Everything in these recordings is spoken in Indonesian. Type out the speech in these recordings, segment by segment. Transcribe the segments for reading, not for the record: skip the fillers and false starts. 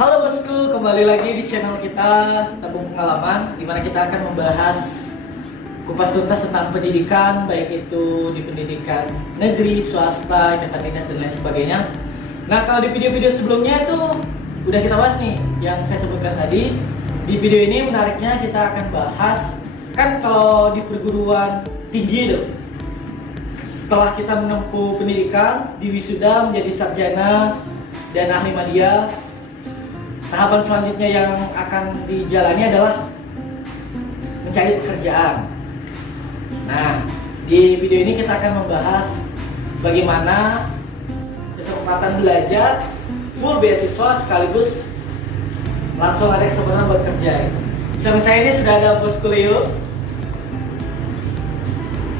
Halo bosku, kembali lagi di channel kita Tabung Pengalaman, di mana kita akan membahas kupas tuntas tentang pendidikan, baik itu di pendidikan negeri, swasta, ikatan dinas dan lain sebagainya. Nah, kalau di video-video sebelumnya itu udah kita bahas nih yang saya sebutkan tadi. Di video ini menariknya kita akan bahas, kan kalau di perguruan tinggi itu, setelah kita menempuh pendidikan, di wisuda menjadi sarjana dan ahli media, tahapan selanjutnya yang akan dijalani adalah mencari pekerjaan. Nah, di video ini kita akan membahas bagaimana kesempatan belajar full beasiswa sekaligus langsung ada kesempatan buat kerja. Bersama saya ini sudah ada Bosku Leo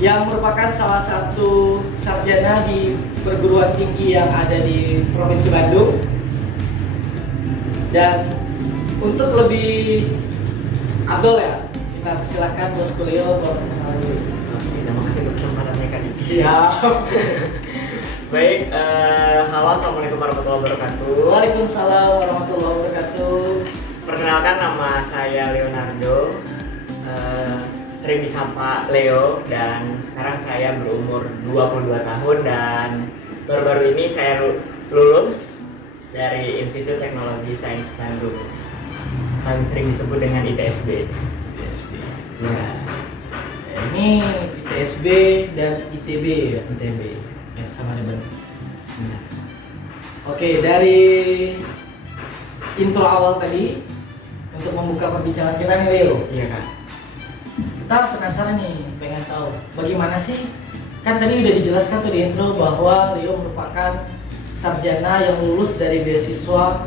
yang merupakan salah satu sarjana di perguruan tinggi yang ada di Provinsi Bandung. Dan untuk lebih afdol ya, kita persilahkan Bosku Leo buat perkenalan diri. Oke, terima kasih untuk kesempatannya Kak Diki. Siap. Baik, halo, assalamualaikum warahmatullahi wabarakatuh. Waalaikumsalam warahmatullahi wabarakatuh. Perkenalkan, nama saya Leonardo, sering disapa Leo, dan sekarang saya berumur 22 tahun dan baru-baru ini saya lulus dari Institut Teknologi Sains Bandung, paling sering disebut dengan ITSB. ITSB. Ya, Ini ITSB dan ITB ya. ITB. Ya, sama dengan. Nah, Oke, dari intro awal tadi untuk membuka perbincangan kita nih Leo. iya Kak. Kita penasaran nih, pengen tahu bagaimana sih? Kan tadi udah dijelaskan tuh di intro bahwa Leo merupakan sarjana yang lulus dari beasiswa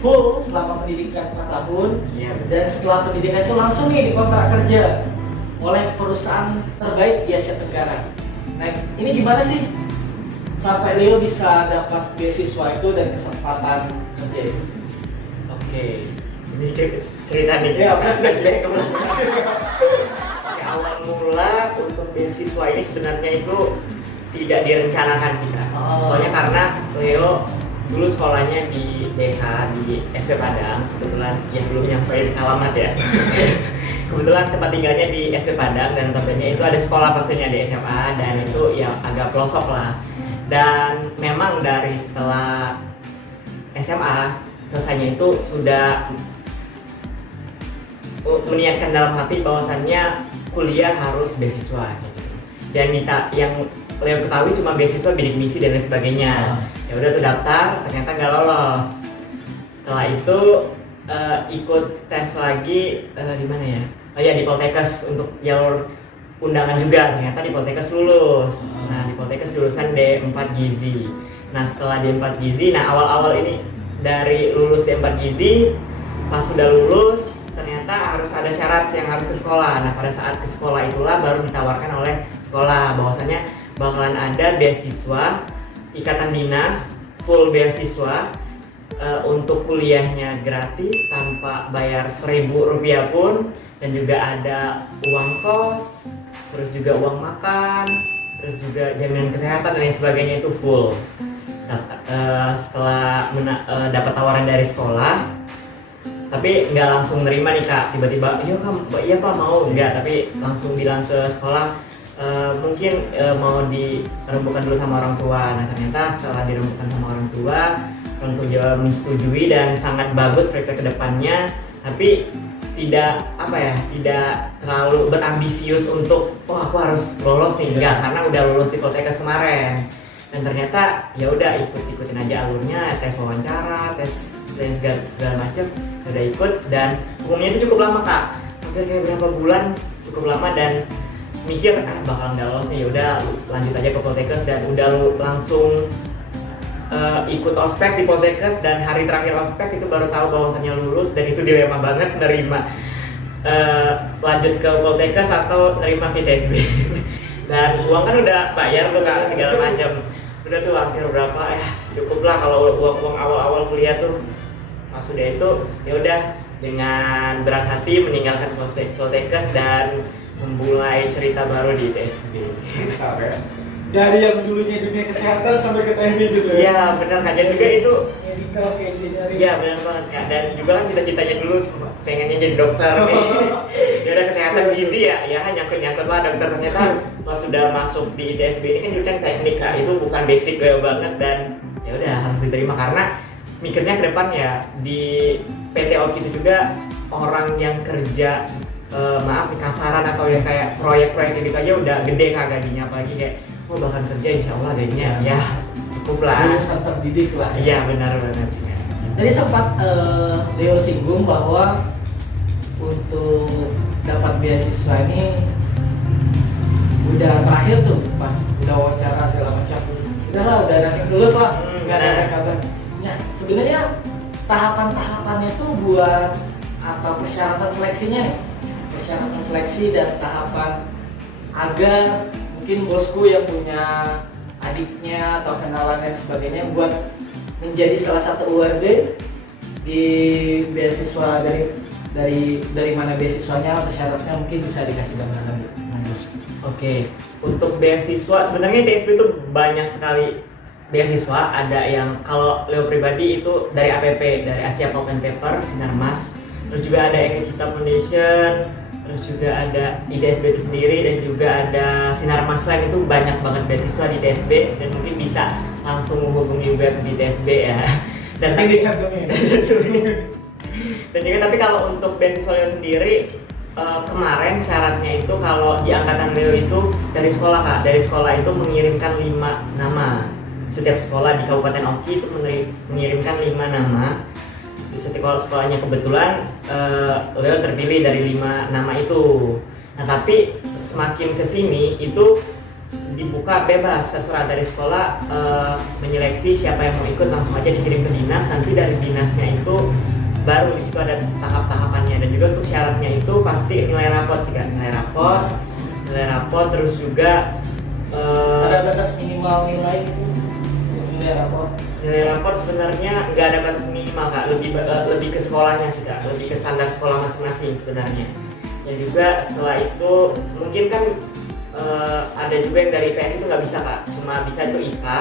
full selama pendidikan 4 tahun. Iya, Dan setelah pendidikan itu langsung nih dikontrak kerja oleh perusahaan terbaik di Asia Tenggara. Nah, ini gimana sih sampai Leo bisa dapat beasiswa itu dan kesempatan kerja itu? Oke, ini cerita nih. Ya, flashback. Awal mula untuk beasiswa ini sebenarnya itu tidak direncanakan sih Kak. Soalnya karena Leo dulu sekolahnya di desa di SP Padang, kebetulan yang belum nyampein alamat ya. Kebetulan tempat tinggalnya di SP Padang dan tentunya itu ada sekolah pastinya di SMA dan itu ya agak pelosok lah. Dan memang dari setelah SMA selesainya itu sudah meniatkan dalam hati bahwasannya kuliah harus beasiswa gitu. Dan yang Leo ketahui cuma beasiswa bidik misi dan lain sebagainya. Ya udah tuh daftar, ternyata nggak lolos. Setelah itu ikut tes lagi di mana ya? Oh ya, di Poltekkes untuk jalur undangan juga. Ternyata di Poltekkes lulus. Nah, di Poltekkes jurusan D4 Gizi. Nah, setelah D4 Gizi, nah awal-awal ini dari lulus D4 Gizi, pas sudah lulus ternyata harus ada syarat yang harus ke sekolah. Nah, pada saat ke sekolah itulah baru ditawarkan oleh sekolah bahwasanya bakalan ada beasiswa ikatan dinas full beasiswa untuk kuliahnya gratis tanpa bayar Rp1.000 pun, dan juga ada uang kos, terus juga uang makan, terus juga jaminan kesehatan dan lain sebagainya itu full. Setelah dapat tawaran dari sekolah, tapi nggak langsung nerima nih Kak, tiba-tiba iya Pak mau, enggak, tapi langsung bilang ke sekolah mungkin mau dirembukan dulu sama orang tua. Nah, ternyata setelah dirembukan sama orang tua juga menyetujui dan sangat bagus proyek ke depannya, tapi tidak terlalu berambisius untuk aku harus lolos nih, enggak, karena udah lulus di Poltekkes kemarin. Dan ternyata ya udah ikutin aja alurnya, tes wawancara, tes dan segala macam udah ikut, dan umumnya itu cukup lama Kak, hampir kayak berapa bulan, cukup lama, dan mikir bakal nggak lolos nih, yaudah lanjut aja ke Poltekkes, dan udah langsung ikut ospek di Poltekkes, dan hari terakhir ospek itu baru tahu bahwasannya lulus, dan itu dilema banget nerima lanjut ke Poltekkes atau nerima ITSB. Dan uang kan udah bayar tuh Kak, segala macam udah tuh hampir berapa cukup lah kalau uang awal kuliah tuh. Pas sudah itu ya udah dengan berat hati meninggalkan Poltekkes dan memulai cerita baru di ITSB. Dari yang dulunya dunia kesehatan sampai ke teknik gitu ya. Iya benar Kak, dan juga itu Medical kayak engineering. iya benar banget Kak, dan juga kan cita-citanya dulu pengennya jadi dokter nih. Ya udah kesehatan gizi ya nyangkut lah dokter, ternyata pas sudah masuk di ITSB ini kan jurusan teknik Kak, itu bukan basic real banget, dan ya udah harus diterima karena mikirnya ke depan ya di PT Oki itu juga orang yang kerja maaf nih kasaran atau yang kayak proyek-proyek gitu aja udah gede Kak gajinya, apalagi kayak bahkan kerja insya Allah gajinya ya cukup lah. Lulusan terdidik lah. Iya benar sih Kak. Tadi sempat Leo singgung bahwa untuk dapat beasiswa ini udah terakhir tuh pas udah wawancara segala macam, udahlah udah ranking lulus lah, nggak ada kabar. Ya sebenarnya tahapan-tahapannya tuh buat atau persyaratan seleksinya nih, persyaratan seleksi dan tahapan agar mungkin bosku yang punya adiknya atau kenalan dan sebagainya buat menjadi salah satu awarded di beasiswa dari mana beasiswanya, persyaratnya mungkin bisa dikasih gambaran lagi. Oke, untuk beasiswa sebenarnya ITSB itu banyak sekali beasiswa. Ada yang kalau Leo pribadi itu dari APP, dari Asia Pulp and Paper, Sinarmas. Terus juga ada Ekecita Foundation, terus juga ada ITSB itu sendiri, dan juga ada Sinarmas lain. Itu banyak banget beasiswa di ITSB, dan mungkin bisa langsung menghubungi web di ITSB ya. Dan tapi dan juga tapi kalau untuk beasiswa Leo sendiri kemarin syaratnya itu kalau di angkatan Leo itu dari sekolah Kak, dari sekolah itu mengirimkan 5 nama. Setiap sekolah di Kabupaten Oki itu mengirimkan 5 nama. Di setiap sekolahnya kebetulan Leo terpilih dari 5 nama itu. Nah tapi semakin kesini itu dibuka bebas, terserah dari sekolah menyeleksi siapa yang mau ikut, langsung aja dikirim ke dinas. Nanti dari dinasnya itu baru di situ ada tahap-tahapannya, dan juga untuk syaratnya itu pasti nilai rapot sih Kak, nilai rapot terus juga ada batas minimal nilai itu nilai rapot. Nilai raport sebenarnya nggak ada batas minimal Kak, lebih ke sekolahnya sih Kak, lebih ke standar sekolah masing-masing sebenarnya. Dan juga setelah itu mungkin kan ada juga yang dari IPS itu nggak bisa Kak, cuma bisa itu IPA,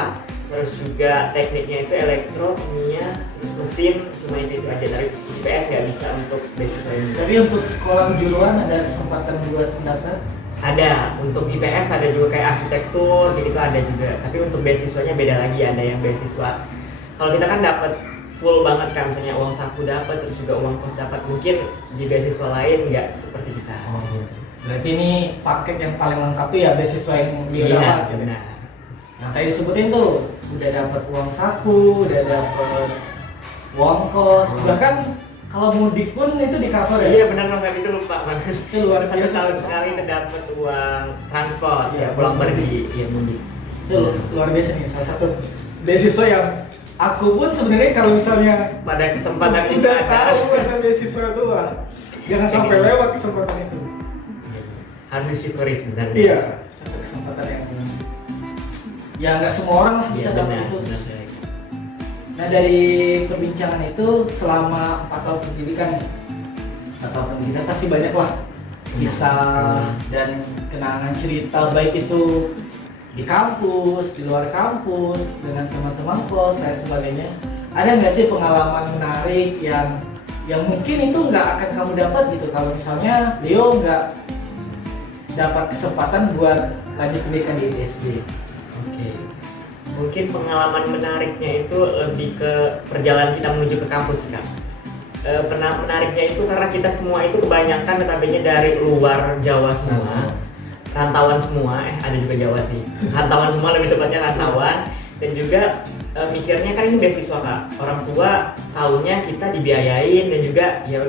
terus juga tekniknya itu elektro, kimia, terus mesin, cuma itu aja. Dari IPS nggak bisa untuk beasiswa ini. Tapi untuk sekolah kejuruan ada kesempatan buat mendaftar? Ada, untuk IPS ada juga kayak arsitektur, gitu ada juga. Tapi untuk beasiswanya beda lagi, ada yang beasiswa. Kalau kita kan dapat full banget kan, misalnya uang saku dapat, terus juga uang kos dapat. Mungkin di beasiswa lain nggak seperti kita. Berarti ini paket yang paling lengkap tuh ya beasiswa yang dia Iya, dapat. benar. Nah tadi disebutin tuh udah dapat uang saku, udah dapat uang kos, bahkan kalau mudik pun itu di cover ya. Iya benar banget, itu lupa banget. Itu luar Satu biasa. tahun sekali itu dapat uang transport, Iya, ya pulang pergi, ya mudik. Itu luar biasa nih, salah satu beasiswa yang aku pun sebenarnya kalau misalnya Pada kesempatan itu udah ada. tahu ada beasiswa tuh Wak, jangan sampai lewat kesempatan itu. Harus disyukuri sebenarnya. Iya, satu kesempatan yang ya nggak semua orang lah bisa Iya, dapat benar, itu. benar. Nah dari perbincangan itu selama 4 tahun pendidikan, 4 tahun pendidikan pasti banyak lah kisah dan kenangan cerita, baik itu di kampus, di luar kampus, dengan teman-teman kos dan sebagainya. Ada nggak sih pengalaman menarik yang mungkin itu nggak akan kamu dapat gitu kalau misalnya Leo nggak dapat kesempatan buat lanjut pendidikan di ITSB? Oke. Mungkin pengalaman menariknya itu lebih ke perjalanan kita menuju ke kampus Kak. Pernah menariknya itu karena kita semua itu kebanyakan notabene dari luar Jawa semua, rantauan semua, ada juga Jawa sih, rantauan semua, lebih tepatnya rantauan. Dan juga mikirnya kan ini beasiswa Kak, orang tua tahunya kita dibiayain, dan juga ya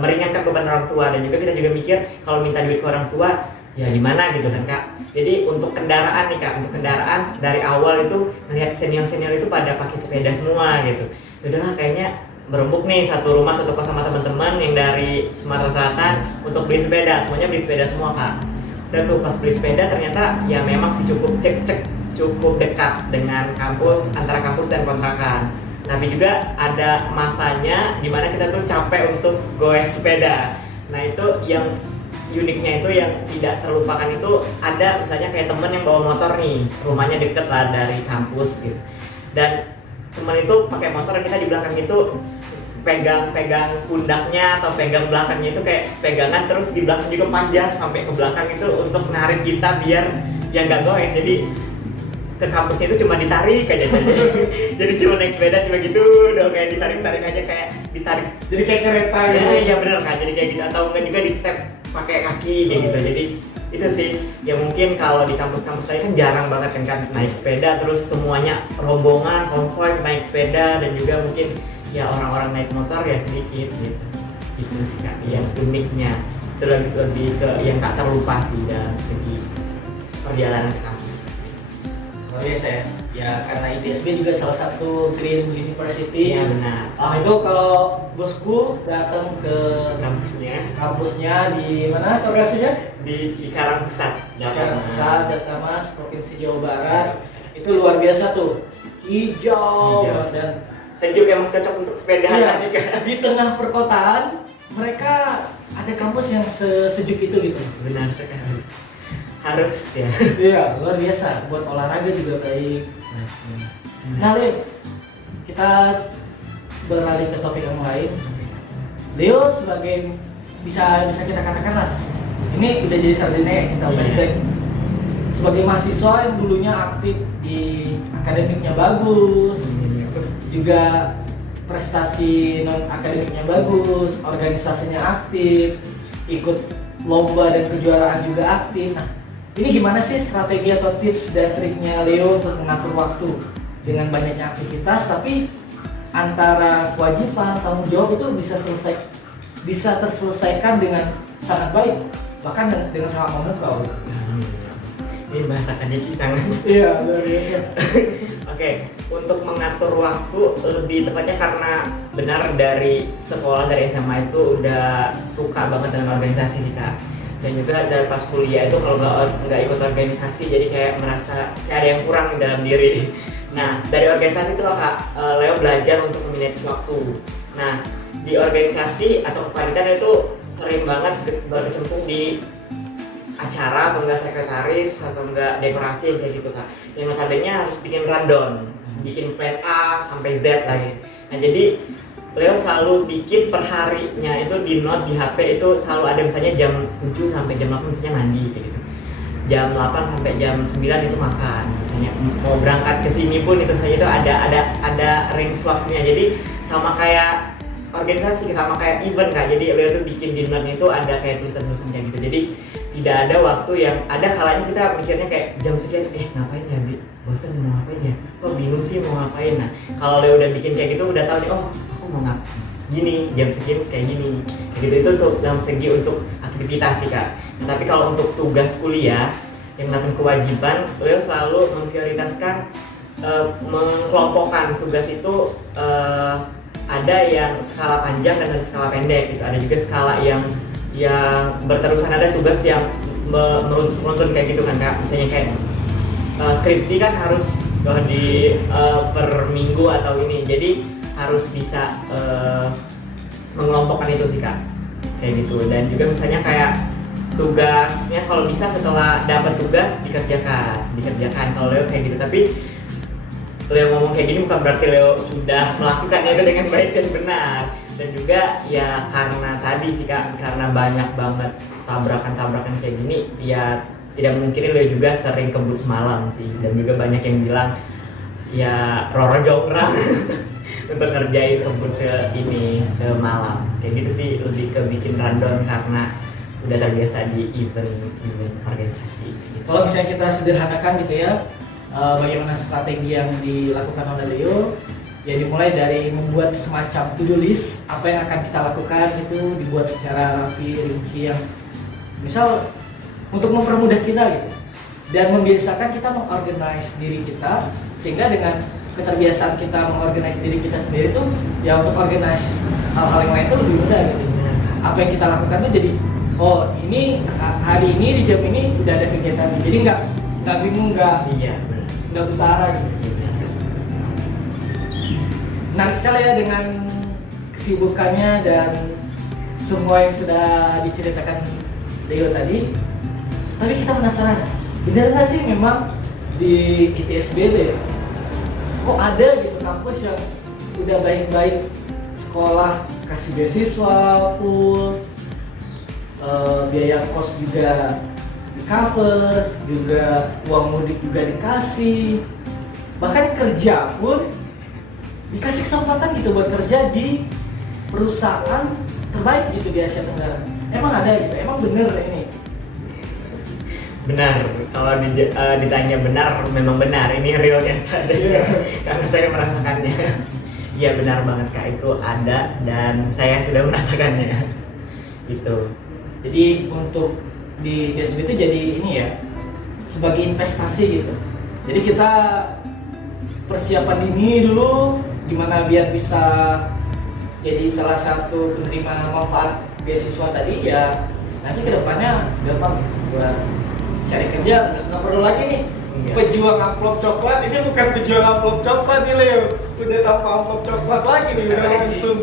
meringankan beban orang tua, dan juga kita juga mikir kalau minta duit ke orang tua ya gimana gitu kan Kak. Jadi untuk kendaraan nih Kak, untuk kendaraan dari awal itu melihat senior-senior itu pada pakai sepeda semua gitu. Udahlah kayaknya berembuk nih satu rumah satu kos sama teman-teman yang dari Sumatera Selatan untuk beli sepeda, semuanya beli sepeda semua Kak. Dan tuh pas beli sepeda ternyata ya memang sih cukup cukup dekat dengan kampus, antara kampus dan kontrakan. Tapi juga ada masanya dimana kita tuh capek untuk goes sepeda. Nah itu yang uniknya itu yang tidak terlupakan itu ada misalnya kayak temen yang bawa motor nih, rumahnya deket lah dari kampus gitu, dan temen itu pakai motor dan kita di belakang itu pegang pundaknya atau pegang belakangnya itu kayak pegangan, terus di belakang juga panjang sampai ke belakang itu untuk narik kita biar yang nggak goyang. Jadi ke kampusnya itu cuma ditarik aja jadi cuma naik sepeda cuma gitu dong, kayak ditarik aja, kayak ditarik Jadi kayak kereta gitu. ya bener kan, jadi kayak gitu, atau enggak juga di step pakai kaki kayak gitu. Jadi itu sih ya, mungkin kalau di kampus-kampus saya kan jarang banget kan naik sepeda, terus semuanya rombongan konvoy naik sepeda, dan juga mungkin ya orang-orang naik motor ya sedikit gitu. Itu sih Kak yang uniknya, itu lebih ke yang tak terlupa sih dalam segi perjalanan ke kampus. Luar biasa ya. Ya karena ITSB juga salah satu Green University. Iya benar. Itu kalau bosku datang ke kampusnya di mana lokasinya? Di Cikarang Pusat. Cikarang Pusat, Data Mas, Provinsi Jawa Barat. Itu luar biasa tuh. Hijau. Dan sejuk, emang cocok untuk sepedahan. Iya, di tengah perkotaan mereka ada kampus yang sejuk itu gitu. Benar sekali. Harus ya. Iya, luar biasa. Buat olahraga juga baik. Nah, Leo, kita beralih ke topik yang lain. Leo sebagai bisa kita katakan Mas, ini udah jadi sarjana ya, kita flashback. Sebagai mahasiswa yang dulunya aktif di akademiknya bagus, juga prestasi non akademiknya bagus, organisasinya aktif, ikut lomba dan kejuaraan juga aktif. Nah, ini gimana sih strategi atau tips dan triknya Leo untuk mengatur waktu dengan banyaknya aktivitas, tapi antara kewajiban tanggung jawab itu bisa terselesaikan dengan sangat baik, bahkan dengan sangat memukau. Ini bahasa Kaneki sangat. Iya, luar biasa. Oke, untuk mengatur waktu lebih tepatnya karena benar dari sekolah, dari SMA itu udah suka banget dengan organisasi sih Kak. Dan juga dari pas kuliah itu kalau nggak ikut organisasi jadi kayak merasa kayak ada yang kurang dalam diri. Nah dari organisasi itu loh Kak, Leo belajar untuk memanage waktu. Nah di organisasi atau kepanitiaan itu sering banget berkecimpung di acara atau enggak sekretaris atau enggak dekorasi yang kayak gitu Kak. Yang notabene harus bikin rundown, bikin plan A sampai Z lagi. Nah jadi Leo selalu bikin per harinya itu di note di HP itu selalu ada misalnya jam 7 sampai jam 8 misalnya mandi kayak gitu. Jam 8 sampai jam 9 itu makan. Misalnya mau berangkat ke sini pun itu misalnya itu ada range waktunya. Jadi sama kayak organisasi, sama kayak event Kak. Jadi Leo tuh bikin di note itu ada kayak tulisan-tulisan kayak gitu. Jadi tidak ada waktu yang ada kalanya kita mikirnya kayak jam sekian ngapain ya, bosan mau ngapain ya, bingung sih mau ngapain. Nah kalau Leo udah bikin kayak gitu udah tahu nih, mau ngapain gini, jam segini kayak gini gitu. Itu untuk dalam segi untuk aktivitas sih Kak. Nah, tapi kalau untuk tugas kuliah yang namanya kewajiban, Leo selalu memprioritaskan mengelompokkan tugas itu, ada yang skala panjang dan ada skala pendek gitu. Ada juga skala yang berterusan, ada tugas yang menuntun kayak gitu kan Kak. Misalnya kayak skripsi kan harus di per minggu atau ini, jadi harus bisa mengelompokkan itu sih Kak, kayak gitu. Dan juga misalnya kayak tugasnya kalau bisa setelah dapat tugas dikerjakan kalau Leo kayak gitu. Tapi Leo ngomong kayak gini bukan berarti Leo sudah melakukan itu dengan baik dan benar. Dan juga ya karena tadi sih Kak, karena banyak banget tabrakan kayak gini, ya tidak mungkin Leo juga sering kebut semalam sih. Dan juga banyak yang bilang ya Roro Jonggrang untuk ngerjain kebut semalam kayak gitu sih. Lebih ke bikin rundown karena udah terbiasa di event organisasi gitu. Kalau misalnya kita sederhanakan gitu ya, bagaimana strategi yang dilakukan oleh Leo, ya dimulai dari membuat semacam to-do list apa yang akan kita lakukan, itu dibuat secara rapi, rinci, yang misal untuk mempermudah kita gitu, dan membiasakan kita mengorganize diri kita, sehingga dengan keterbiasaan kita mengorganize diri kita sendiri tuh ya untuk organize hal-hal yang lain itu lebih mudah gitu. Apa yang kita lakukan tuh jadi ini hari ini di jam ini udah ada kegiatan, jadi nggak bingung, nggak buta arah gitu. Menarik sekali ya dengan kesibukannya dan semua yang sudah diceritakan Leo tadi, tapi kita penasaran, benar nggak sih memang di ITSB itu ya, kok ada gitu kampus yang udah baik-baik, sekolah kasih beasiswa full, biaya kos juga di cover, juga uang mudik juga dikasih, bahkan kerja pun dikasih kesempatan gitu buat kerja di perusahaan terbaik gitu di Asia Tenggara. Emang ada gitu, emang bener ini? Benar, kalau ditanya benar, memang benar, ini realnya ada ya, karena saya merasakannya. Iya benar banget Kak, itu ada dan saya sudah merasakannya. Gitu. Jadi untuk di TSB itu jadi ini ya, sebagai investasi gitu. Jadi kita persiapan ini dulu gimana biar bisa jadi salah satu penerima manfaat beasiswa tadi ya, nanti kedepannya gampang buat cari kerja, nggak perlu lagi nih pejuang amplop coklat. Ini bukan pejuang amplop coklat nih Leo, udah tanpa amplop coklat lagi nih, udah langsung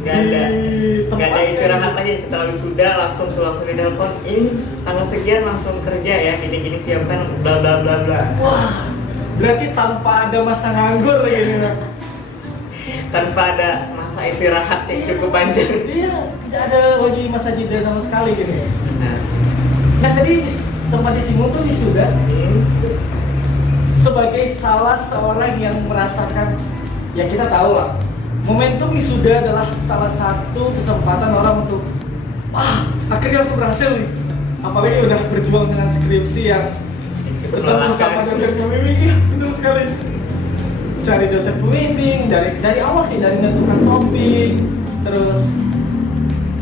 nggak ada istirahat lagi setelah wisuda, langsung ditelepon, ini tanggal sekian langsung kerja ya, gini siapkan bla bla bla bla. Wah, berarti tanpa ada masa nganggur lagi nih, tanpa ada masa istirahat yang cukup panjang. Iya, tidak ada lagi masa jeda sama sekali gitu ya. Nah tadi sempat disinggung tuh wisuda sebagai salah seorang yang merasakan, ya kita tahu lah, momentum wisuda adalah salah satu kesempatan orang untuk akhirnya aku berhasil nih, apalagi udah berjuang dengan skripsi yang ketemu sama dosen pembimbing. Iya betul sekali, cari dosen pembimbing dari awal sih, dari menentukan topik, terus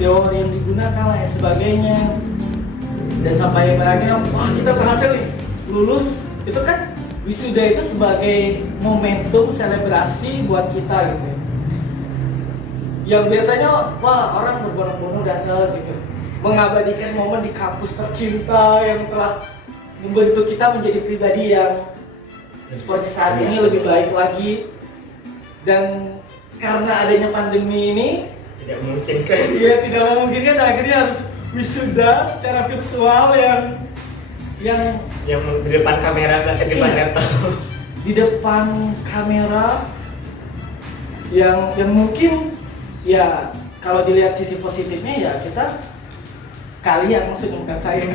teori yang digunakan lah dan sebagainya, dan sampai akhirnya kita berhasil nih lulus. Itu kan wisuda itu sebagai momentum selebrasi buat kita gitu, yang biasanya orang berbondong-bondong datang gitu mengabadikan momen di kampus tercinta yang telah membentuk kita menjadi pribadi yang seperti saat ini, lebih baik lagi. Dan karena adanya pandemi ini tidak memungkinkan. Iya, tidak memungkinkan, akhirnya harus wisuda secara virtual yang di depan kamera saja, di depan laptop. Di depan kamera yang mungkin ya kalau dilihat sisi positifnya ya kalian maksudnya bukan saya.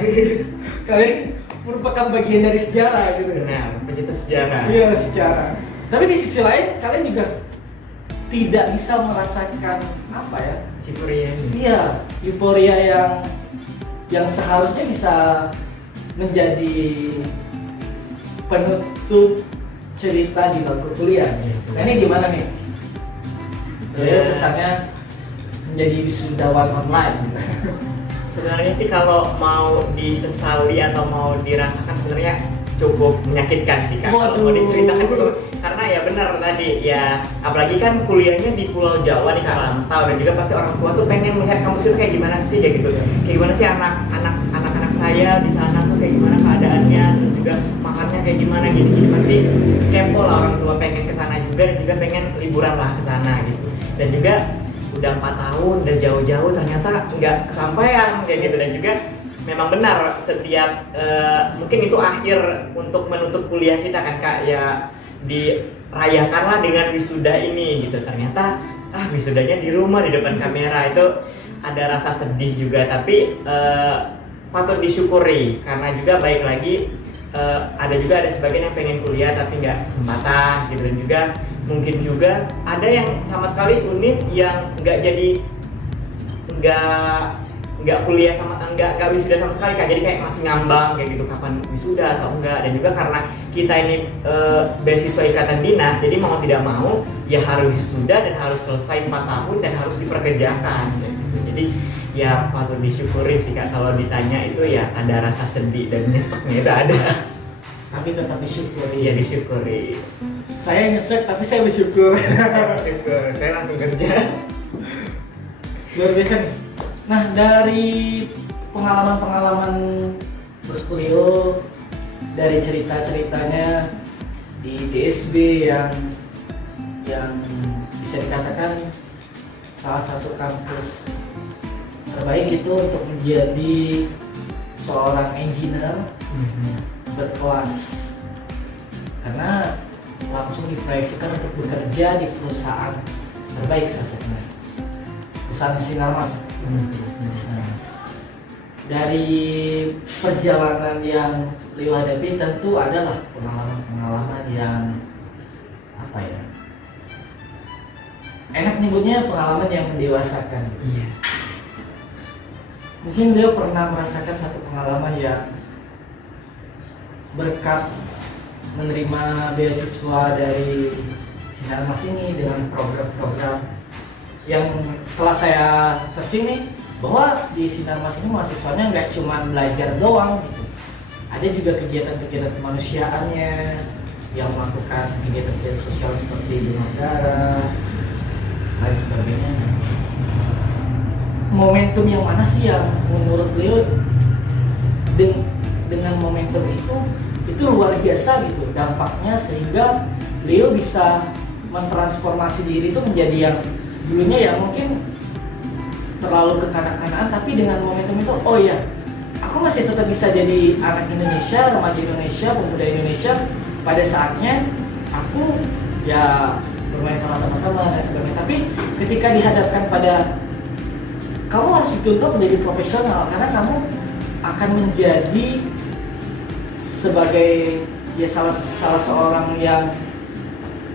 Kalian merupakan bagian dari sejarah gitu. Benar, pencetus sejarah. Iya, sejarah. Tapi di sisi lain kalian juga tidak bisa merasakan apa ya? Euforia ini. Iya, euforia yang seharusnya bisa menjadi penutup cerita di bangku kuliah. Nah ini gimana nih? Kesannya menjadi wisudawan online. Sebenarnya sih kalau mau disesali atau mau dirasakan sebenarnya cukup menyakitkan sih Kak. Kalau mau diceritakan itu, karena ya benar tadi ya, apalagi kan kuliahnya di Pulau Jawa nih Kak, rantau, dan juga pasti orang tua tuh pengen melihat kampus itu kayak gimana sih kayak gitu. Kayak gimana sih anak-anak saya di sana tuh kayak gimana keadaannya, terus juga makannya kayak gimana gini-gini, pasti kepo lah orang tua, pengen kesana juga dan juga pengen liburan lah ke sana gitu. Dan juga udah 4 tahun, udah jauh-jauh ternyata nggak kesampaian kayak gitu. Dan juga memang benar setiap mungkin itu akhir untuk menutup kuliah kita kan Kak, ya dirayakanlah dengan wisuda ini gitu. Ternyata wisudanya di rumah di depan kamera, itu ada rasa sedih juga, tapi patut disyukuri karena juga baik lagi ada sebagian yang pengen kuliah tapi nggak kesempatan gitu. Dan juga mungkin juga ada yang sama sekali univ yang nggak kuliah nggak wisuda sama sekali Kak, jadi kayak masih ngambang kayak gitu kapan wisuda atau enggak. Dan juga karena kita ini beasiswa ikatan dinas, jadi mau tidak mau ya harus wisuda dan harus selesai 4 tahun dan harus diperkerjakan kayak gitu. Jadi ya patut disyukuri sih Kak, kalau ditanya itu ya ada rasa sedih dan nyeseknya itu ada, Tapi tetap disyukuri. iya disyukuri. Saya nyesek tapi saya bersyukur. Saya bersyukur, saya langsung kerja. Luar biasa nih. Nah, dari pengalaman-pengalaman Bos Kulio, dari cerita-ceritanya di DSB yang bisa dikatakan salah satu kampus terbaik itu untuk menjadi seorang engineer berkelas, karena langsung diproyeksikan untuk bekerja di perusahaan terbaik sebenarnya, perusahaan Sinarmas. Dari perjalanan yang Leo hadapi tentu adalah pengalaman-pengalaman yang apa ya, enak nyebutnya pengalaman yang mendewasakan. Iya. Mungkin Leo pernah merasakan satu pengalaman yang berkat menerima beasiswa dari Sinarmas ini dengan program-program yang setelah saya searching nih, bahwa di Sinarmas ini mahasiswanya nggak cuma belajar doang gitu, ada juga kegiatan-kegiatan kemanusiaannya yang melakukan kegiatan-kegiatan sosial seperti donor darah, lain sebagainya. Momentum yang mana sih yang menurut Leo dengan momentum itu luar biasa gitu dampaknya, sehingga Leo bisa mentransformasi diri itu menjadi yang dulunya ya mungkin terlalu kekanak-kanakan, tapi dengan momentum itu, oh ya, aku masih tetap bisa jadi anak Indonesia, remaja Indonesia, pemuda Indonesia. Pada saatnya aku ya bermain sama teman-teman dan sebagainya. Tapi ketika dihadapkan pada kamu harus dituntut menjadi profesional, karena kamu akan menjadi sebagai ya salah seorang yang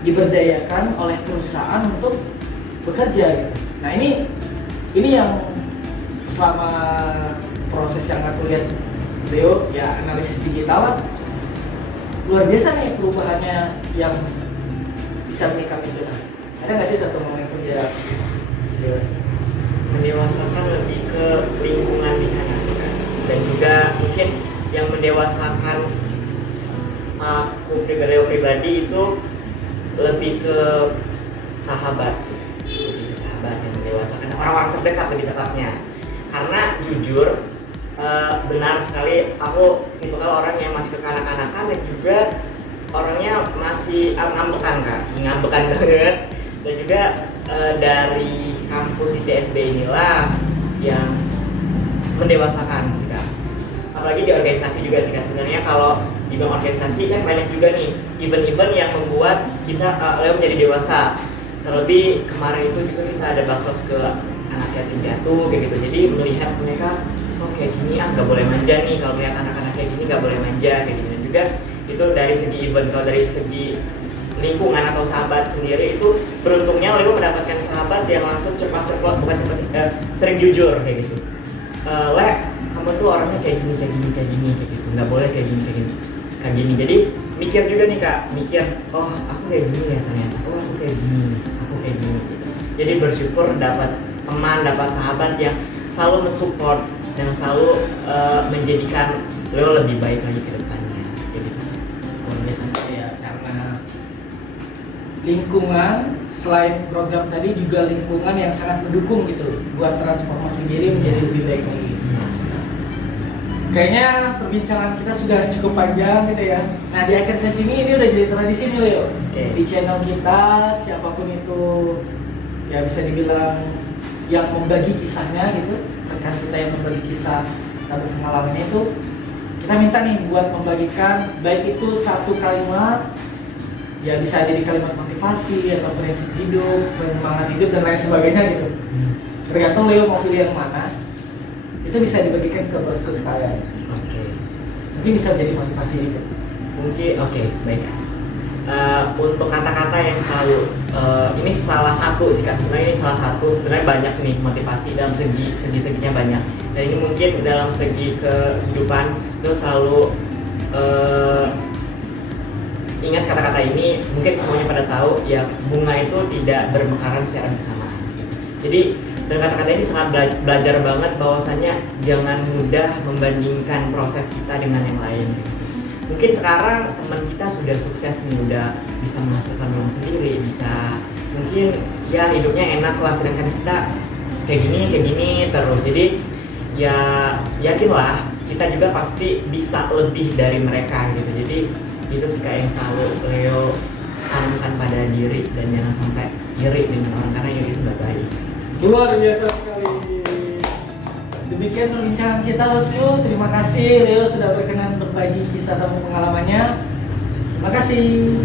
diberdayakan oleh perusahaan untuk bekerja gitu. Nah ini yang selama proses yang aku lihat Leo ya analisis digital lah, luar biasa nih perubahannya yang bisa menyikapi itu. Nah, ada nggak sih satu momentum dia dewasa? Mendewasakan lebih ke lingkungan di sana sih kan, dan juga mungkin yang mendewasakan aku pribadi itu lebih ke sahabat sih, sahabat yang mendewasakan orang-orang terdekat lebih tepatnya. Karena jujur benar sekali aku tipikal orang yang masih kekanak-kanakan dan juga orangnya masih ngambekan banget, dan juga dari kampus ITSB inilah yang mendewasakan sih Kak. Apalagi di organisasi juga sih Kak. Sebenarnya kalau di bidang organisasi kan banyak juga nih event-event yang membuat kita Leo menjadi dewasa. Terlebih kemarin itu juga kita ada baksos ke anak yatim piatu kayak gitu. Jadi melihat mereka, oh kayak gini nggak boleh manja nih, kalau melihat anak-anak kayak gini nggak boleh manja kayak gitu. Dan juga itu dari segi event. Kalau dari segi lingkungan atau sahabat sendiri itu beruntungnya Leo mendapatkan sahabat yang langsung sering jujur kayak gitu. Le, kamu tuh orangnya kayak gini kayak gitu, nggak boleh kayak gini. Jadi mikir juga nih Kak, oh aku kayak gini ya ternyata, oh aku kayak gini gitu. Jadi bersyukur dapat teman, dapat sahabat yang selalu mensupport dan selalu menjadikan Leo lebih baik lagi ke depannya gitu. Luar biasa sekali ya, karena lingkungan selain program tadi juga lingkungan yang sangat mendukung gitu buat transformasi diri menjadi lebih baik lagi. Kayaknya perbincangan kita sudah cukup panjang gitu ya. Nah di akhir sesi ini udah jadi tradisi nih Leo. Di channel kita siapapun itu ya bisa dibilang yang membagi kisahnya gitu, rekan kita yang membagi kisah atau pengalamannya itu, kita minta nih buat membagikan baik itu satu kalimat, ya bisa jadi kalimat motivasi atau prinsip hidup, penyemangat hidup dan lain sebagainya gitu. Tergantung Leo mau pilih yang mana, itu bisa dibagikan ke bosku sekalian. Mungkin bisa jadi motivasi hidup. Mungkin baik. Untuk kata-kata yang selalu ini salah satu sih Kak, sebenarnya ini salah satu, sebenarnya banyak nih motivasi dalam segi-seginya banyak. Dan ini mungkin dalam segi kehidupan itu selalu ingat kata-kata ini, mungkin semuanya pada tahu ya, bunga itu tidak bermekaran secara bersamaan. Jadi dan kata-kata ini sangat belajar banget bahwasannya jangan mudah membandingkan proses kita dengan yang lain. Mungkin sekarang teman kita sudah sukses nih, udah bisa menghasilkan uang sendiri, bisa mungkin ya hidupnya enak lah, sedangkan kita kayak gini terus. Jadi ya yakinlah kita juga pasti bisa lebih dari mereka gitu. Jadi itu sih Kak yang selalu Leo tanamkan pada diri, dan jangan sampai iri dengan orang, karena iri itu gak baik. Luar biasa sekali. Demi demikian perbincangan kita bosku. Terima kasih Leo sudah berkenan berbagi kisah tamu pengalamannya. Terima kasih.